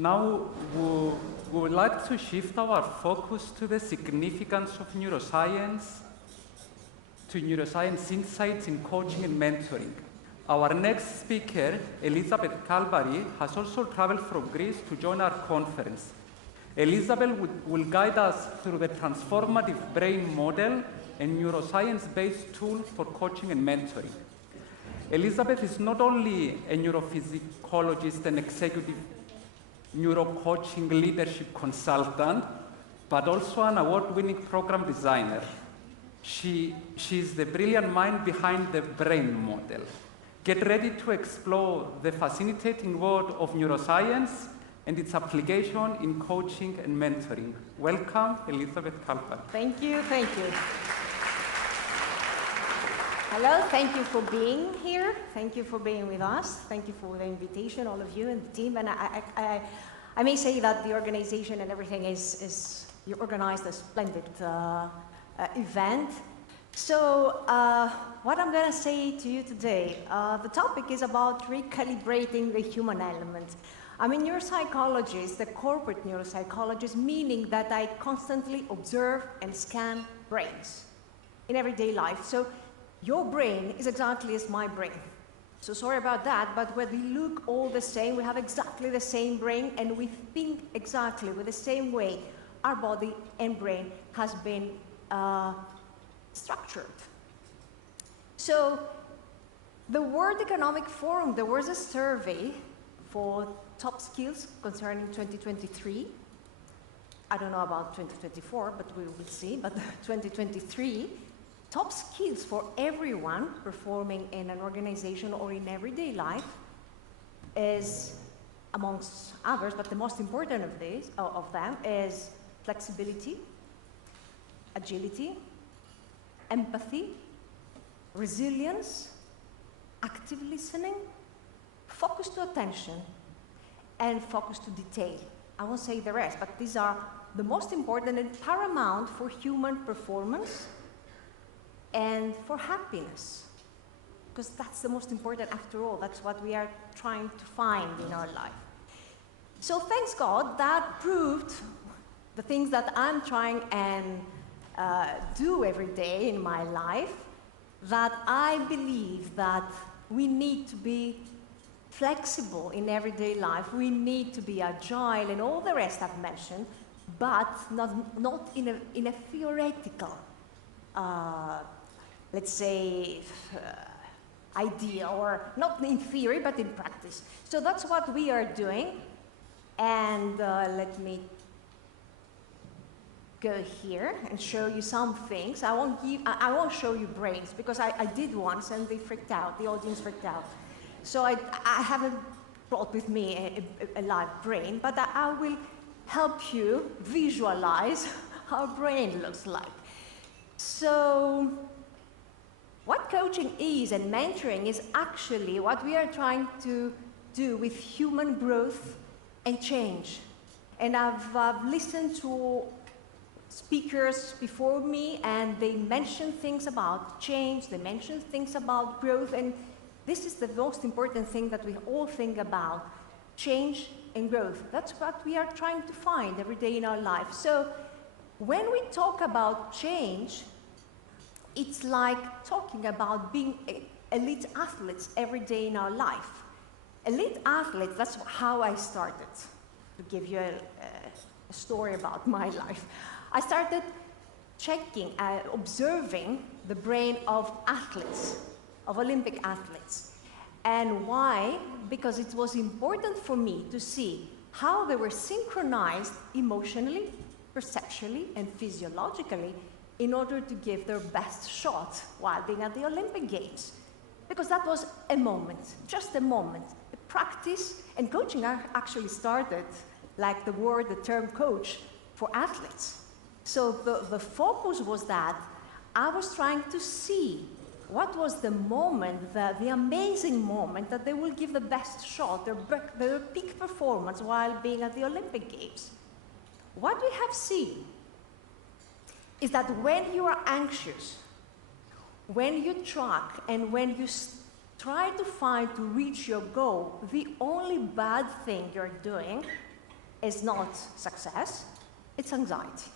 Now, we would like to shift our focus to the significance of neuroscience, to neuroscience insights in coaching and mentoring. Our next speaker, Elisabeth Calbari, has also traveled from Greece to join our conference. Elisabeth will guide us through the transformative brain model and neuroscience-based tools for coaching and mentoring. Elisabeth is not only a neuropsychologist and executive neurocoaching leadership consultant, but also an award-winning program designer. She is the brilliant mind behind the brain model. Get ready to explore the fascinating world of neuroscience and its application in coaching and mentoring. Welcome, Elisabeth Calbari. Thank you, thank you. Hello, thank you for being here. Thank you for being with us. Thank you for the invitation, all of you and the team. And I may say that the organization and everything you organized a splendid event. So what I'm going to say to you today, the topic is about recalibrating the human element. I'm a neuropsychologist, a corporate neuropsychologist, meaning that I constantly observe and scan brains in everyday life. So your brain is exactly as my brain. So sorry about that, but when we look all the same, we have exactly the same brain, and we think exactly with the same way our body and brain has been structured. So the World Economic Forum, there was a survey for top skills concerning 2023. I don't know about 2024, but we will see, but 2023, top skills for everyone performing in an organization or in everyday life is, amongst others, but the most important of them is flexibility, agility, empathy, resilience, active listening, focus to attention, and focus to detail. I won't say the rest, but these are the most important and paramount for human performance and for happiness, because that's the most important after all. That's what we are trying to find in our life. So thanks God, that proved the things that I'm trying and do every day in my life, that I believe that we need to be flexible in everyday life. We need to be agile and all the rest I've mentioned, but not in a theoretical let's say, idea, or not in theory, but in practice. So that's what we are doing. And let me go here and show you some things. I won't show you brains, because I did once and they freaked out, the audience freaked out. So I haven't brought with me a live brain, but I will help you visualize how a brain looks like. So what coaching is and mentoring is actually what we are trying to do with human growth and change. And I've listened to speakers before me, and they mentioned things about change, they mentioned things about growth, and this is the most important thing that we all think about, change and growth. That's what we are trying to find every day in our life. So when we talk about change, it's like talking about being elite athletes every day in our life. Elite athletes, that's how I started. To give you a story about my life. I started checking, observing the brain of athletes, of Olympic athletes. And why? Because it was important for me to see how they were synchronized emotionally, perceptually, and physiologically in order to give their best shot while being at the Olympic Games. Because that was a moment, just a moment. A practice, and coaching actually started, like the term coach, for athletes. So the focus was that I was trying to see what was the moment, the amazing moment that they will give the best shot, their peak performance while being at the Olympic Games. What we have seen is that when you are anxious, when you track, and when you try to reach your goal, the only bad thing you're doing is not success, it's anxiety.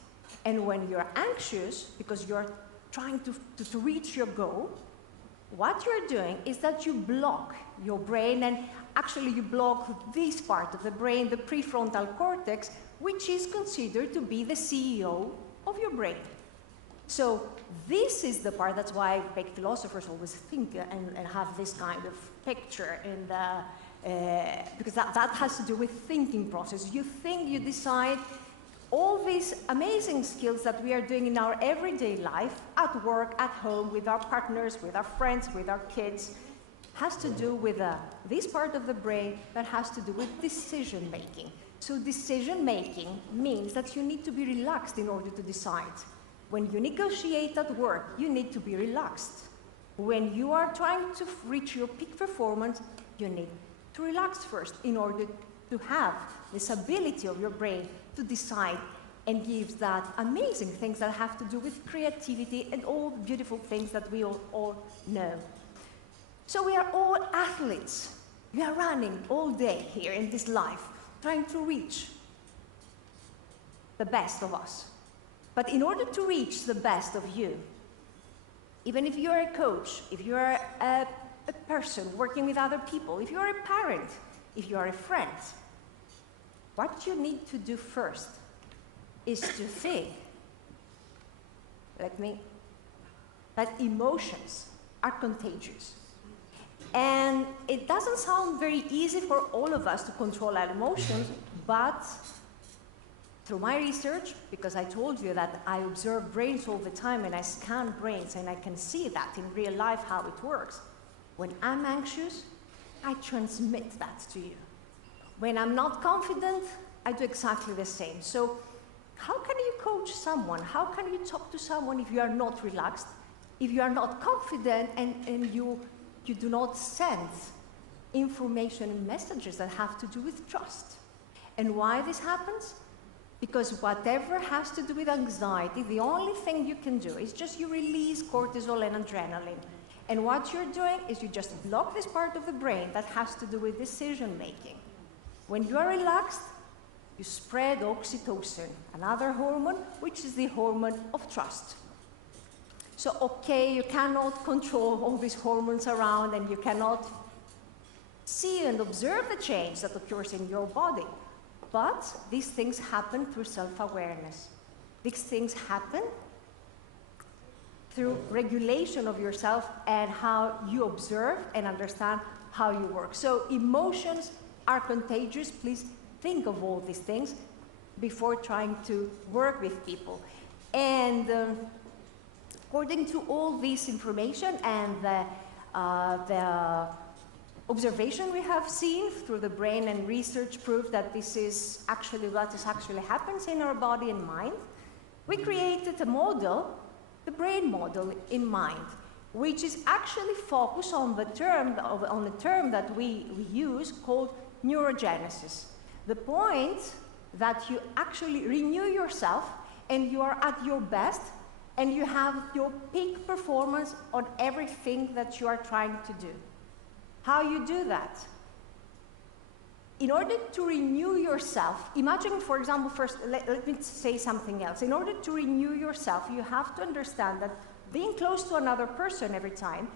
And when you're anxious, because you're trying to reach your goal, what you're doing is that you block your brain, and actually you block this part of the brain, the prefrontal cortex, which is considered to be the CEO of your brain. So this is the part, that's why Greek philosophers always think and have this kind of picture in the, because that has to do with thinking process. You think, you decide, all these amazing skills that we are doing in our everyday life, at work, at home, with our partners, with our friends, with our kids, has to do with this part of the brain that has to do with decision making. So decision making means that you need to be relaxed in order to decide. When you negotiate at work, you need to be relaxed. When you are trying to reach your peak performance, you need to relax first in order to have this ability of your brain to decide and give that amazing things that have to do with creativity and all the beautiful things that we all know. So we are all athletes. We are running all day here in this life, trying to reach the best of us. But in order to reach the best of you, even if you're a coach, if you're a person working with other people, if you're a parent, if you're a friend, what you need to do first is to think, that emotions are contagious. And it doesn't sound very easy for all of us to control our emotions, but through my research, because I told you that I observe brains all the time and I scan brains and I can see that in real life how it works. When I'm anxious, I transmit that to you. When I'm not confident, I do exactly the same. So how can you coach someone? How can you talk to someone if you are not relaxed, if you are not confident, and you do not send information and messages that have to do with trust? And why this happens? Because whatever has to do with anxiety, the only thing you can do is just you release cortisol and adrenaline. And what you're doing is you just block this part of the brain that has to do with decision making. When you are relaxed, you spread oxytocin, another hormone, which is the hormone of trust. So, okay, you cannot control all these hormones around and you cannot see and observe the change that occurs in your body. But these things happen through self-awareness. These things happen through regulation of yourself and how you observe and understand how you work. So emotions are contagious. Please think of all these things before trying to work with people. And according to all this information and the observation we have seen through the brain, and research proof that this is actually what actually happens in our body and mind, we created a model, the brain model in mind, which is actually focused on the term that we use called neurogenesis. The point that you actually renew yourself and you are at your best and you have your peak performance on everything that you are trying to do. How you do that? In order to renew yourself, imagine, for example, first, let me say something else. In order to renew yourself, you have to understand that being close to another person every time,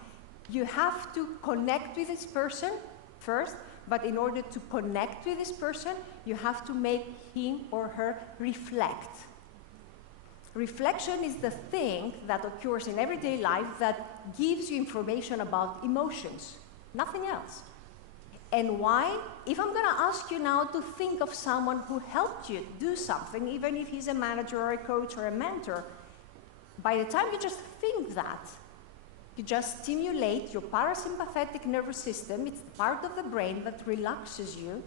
you have to connect with this person first, but in order to connect with this person, you have to make him or her reflect. Reflection is the thing that occurs in everyday life that gives you information about emotions. Nothing else. And why? If I'm going to ask you now to think of someone who helped you do something, even if he's a manager or a coach or a mentor, by the time you just think that, you just stimulate your parasympathetic nervous system. It's the part of the brain that relaxes you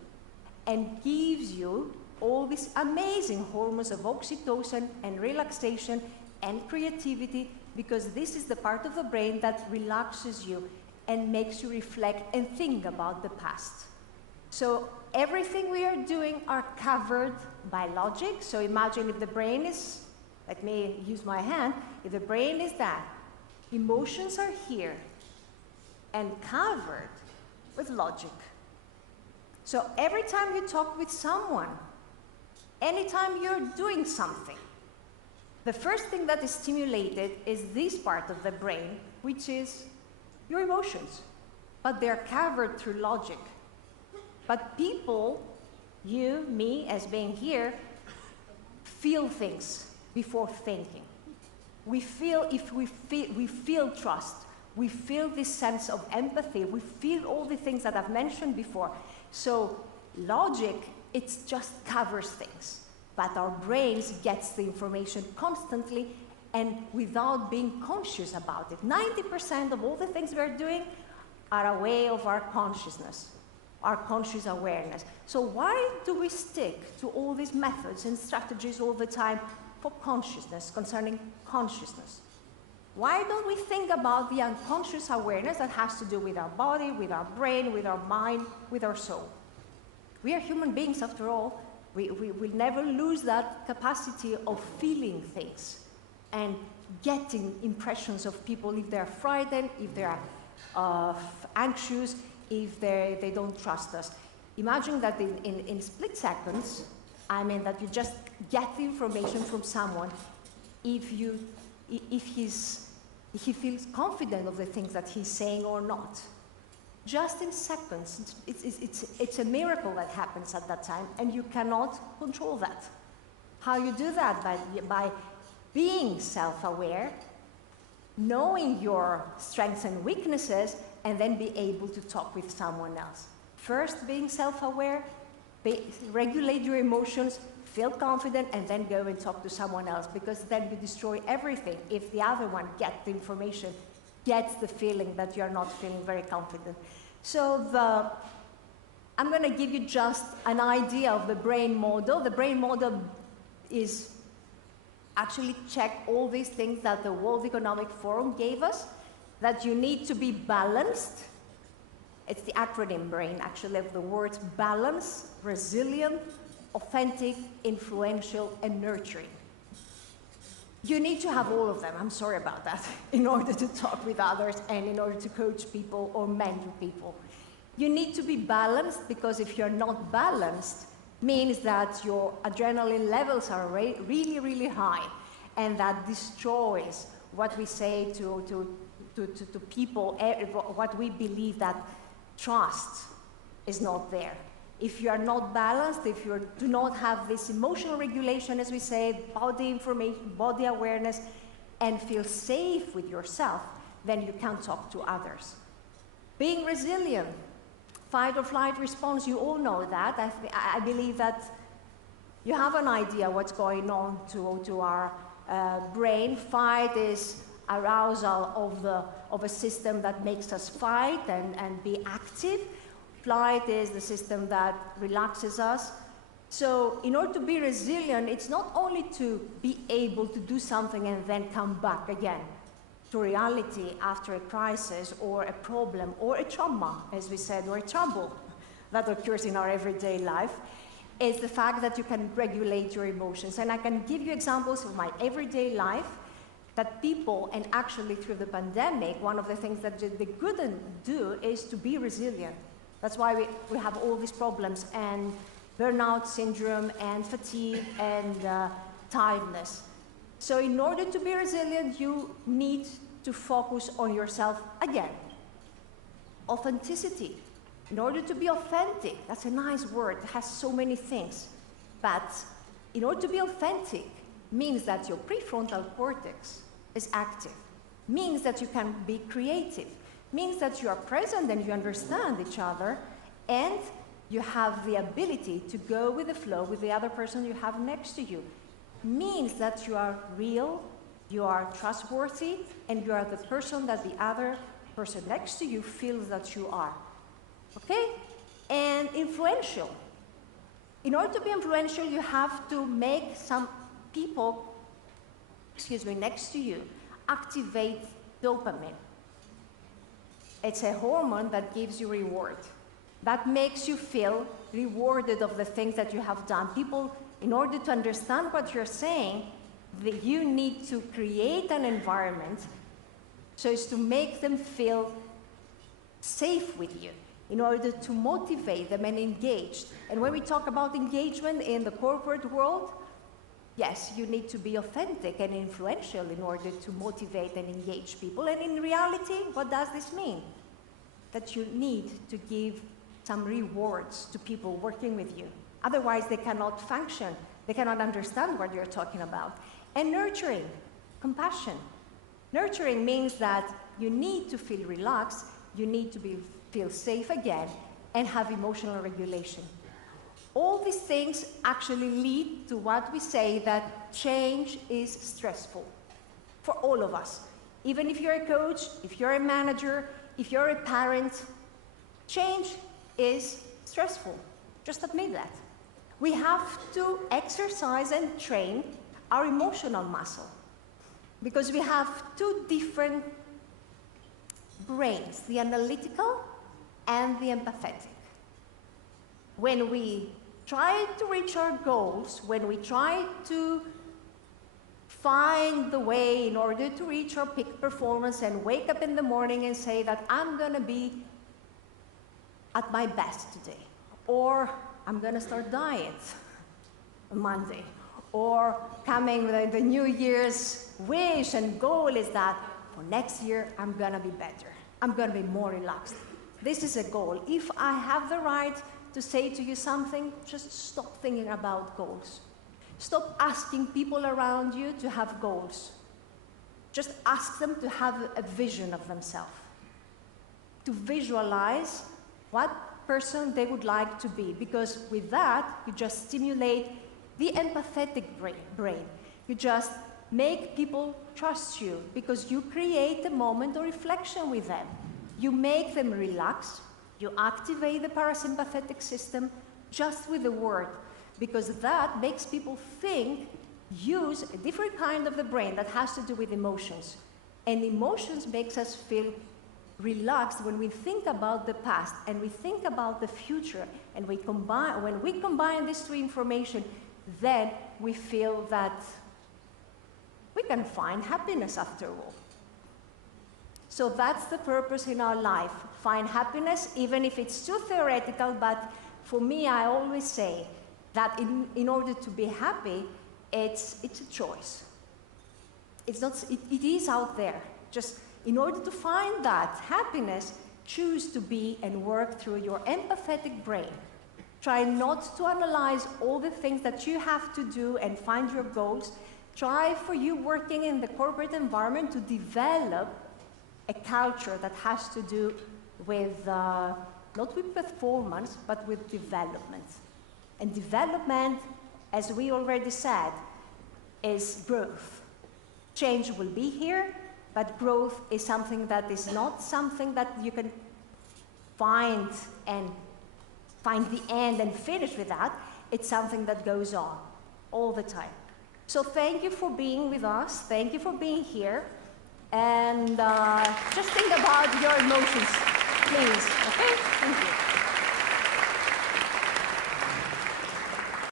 and gives you all these amazing hormones of oxytocin and relaxation and creativity, because this is the part of the brain that relaxes you and makes you reflect and think about the past. So everything we are doing are covered by logic. So imagine if the brain is, let me use my hand, if the brain is that, emotions are here and covered with logic. So every time you talk with someone, anytime you're doing something, the first thing that is stimulated is this part of the brain, which is your emotions. But they're covered through logic. But people, you, me, as being here, feel things before thinking. We feel, we feel trust. We feel this sense of empathy. We feel all the things that I've mentioned before. So logic, it just covers things. But our brains gets the information constantly and without being conscious about it. 90% of all the things we're doing are away of our consciousness, our conscious awareness. So why do we stick to all these methods and strategies all the time for consciousness, concerning consciousness? Why don't we think about the unconscious awareness that has to do with our body, with our brain, with our mind, with our soul? We are human beings after all. We will never lose that capacity of feeling things and getting impressions of people if they're frightened, if they're anxious, if they don't trust us. Imagine that in split seconds, I mean that you just get the information from someone if he feels confident of the things that he's saying or not. Just in seconds. It's a miracle that happens at that time, and you cannot control that. How you do that? By being self-aware, knowing your strengths and weaknesses, and then be able to talk with someone else. First, being self-aware, regulate your emotions, feel confident, and then go and talk to someone else, because then you destroy everything if the other one gets the information, gets the feeling that you're not feeling very confident. So I'm going to give you just an idea of the brain model. The brain model is actually check all these things that the World Economic Forum gave us, that you need to be balanced. It's the acronym BRAIN, actually, of the words balance, resilient, authentic, influential, and nurturing. You need to have all of them, I'm sorry about that, in order to talk with others and in order to coach people or mentor people. You need to be balanced, because if you're not balanced, means that your adrenaline levels are really, really high, and that destroys what we say to people, what we believe, that trust is not there. If you are not balanced, if you do not have this emotional regulation, as we say, body information, body awareness, and feel safe with yourself, then you can talk to others. Being resilient, fight or flight response, you all know that. I believe that you have an idea what's going on to our brain. Fight is arousal of a system that makes us fight and be active. Flight is the system that relaxes us. So in order to be resilient, it's not only to be able to do something and then come back again to reality after a crisis or a problem or a trauma, as we said, or a trouble that occurs in our everyday life. It's the fact that you can regulate your emotions. And I can give you examples of my everyday life that people, and actually through the pandemic, one of the things that they couldn't do is to be resilient. That's why we have all these problems, and burnout syndrome, and fatigue, and tiredness. So in order to be resilient, you need to focus on yourself again. Authenticity. In order to be authentic, that's a nice word, it has so many things. But in order to be authentic means that your prefrontal cortex is active, means that you can be creative, means that you are present and you understand each other, and you have the ability to go with the flow with the other person you have next to you. Means that you are real, you are trustworthy, and you are the person that the other person next to you feels that you are. Okay? And influential. In order to be influential, you have to make some people, next to you, activate dopamine. It's a hormone that gives you reward. That makes you feel rewarded of the things that you have done. People, in order to understand what you're saying, you need to create an environment so as to make them feel safe with you. in order to motivate them and engage. And when we talk about engagement in the corporate world, yes, you need to be authentic and influential in order to motivate and engage people. And in reality, what does this mean? That you need to give some rewards to people working with you. Otherwise, they cannot function. They cannot understand what you're talking about. And nurturing, compassion. Nurturing means that you need to feel relaxed, you need to feel safe again, and have emotional regulation. All these things actually lead to what we say that change is stressful for all of us. Even if you're a coach, if you're a manager, if you're a parent, change is stressful. Just admit that. We have to exercise and train our emotional muscle because we have two different brains, the analytical and the empathetic. When we try to reach our goals, when we try to find the way in order to reach our peak performance and wake up in the morning and say that I'm going to be at my best today, or I'm going to start diet on Monday, or coming with the New Year's wish and goal is that for next year I'm going to be better, I'm going to be more relaxed. This is a goal. If I have the right to say to you something, just stop thinking about goals. Stop asking people around you to have goals. Just ask them to have a vision of themselves, to visualize what person they would like to be, because with that, you just stimulate the empathetic brain. You just make people trust you because you create a moment of reflection with them. You make them relax. You activate the parasympathetic system just with the word, because that makes people think, use a different kind of the brain that has to do with emotions. And emotions makes us feel relaxed when we think about the past and we think about the future, and when we combine these two information, then we feel that we can find happiness after all. So that's the purpose in our life. Find happiness, even if it's too theoretical, but for me, I always say that in order to be happy, it's a choice. It's not, it is out there. Just in order to find that happiness, choose to be and work through your empathetic brain. Try not to analyze all the things that you have to do and find your goals. Try for you working in the corporate environment to develop a culture that has to do with, not with performance, but with development. And development, as we already said, is growth. Change will be here, but growth is something that is not something that you can find the end and finish with that. It's something that goes on all the time. So thank you for being with us. Thank you for being here. And just think about your emotions, please. Okay? Thank you.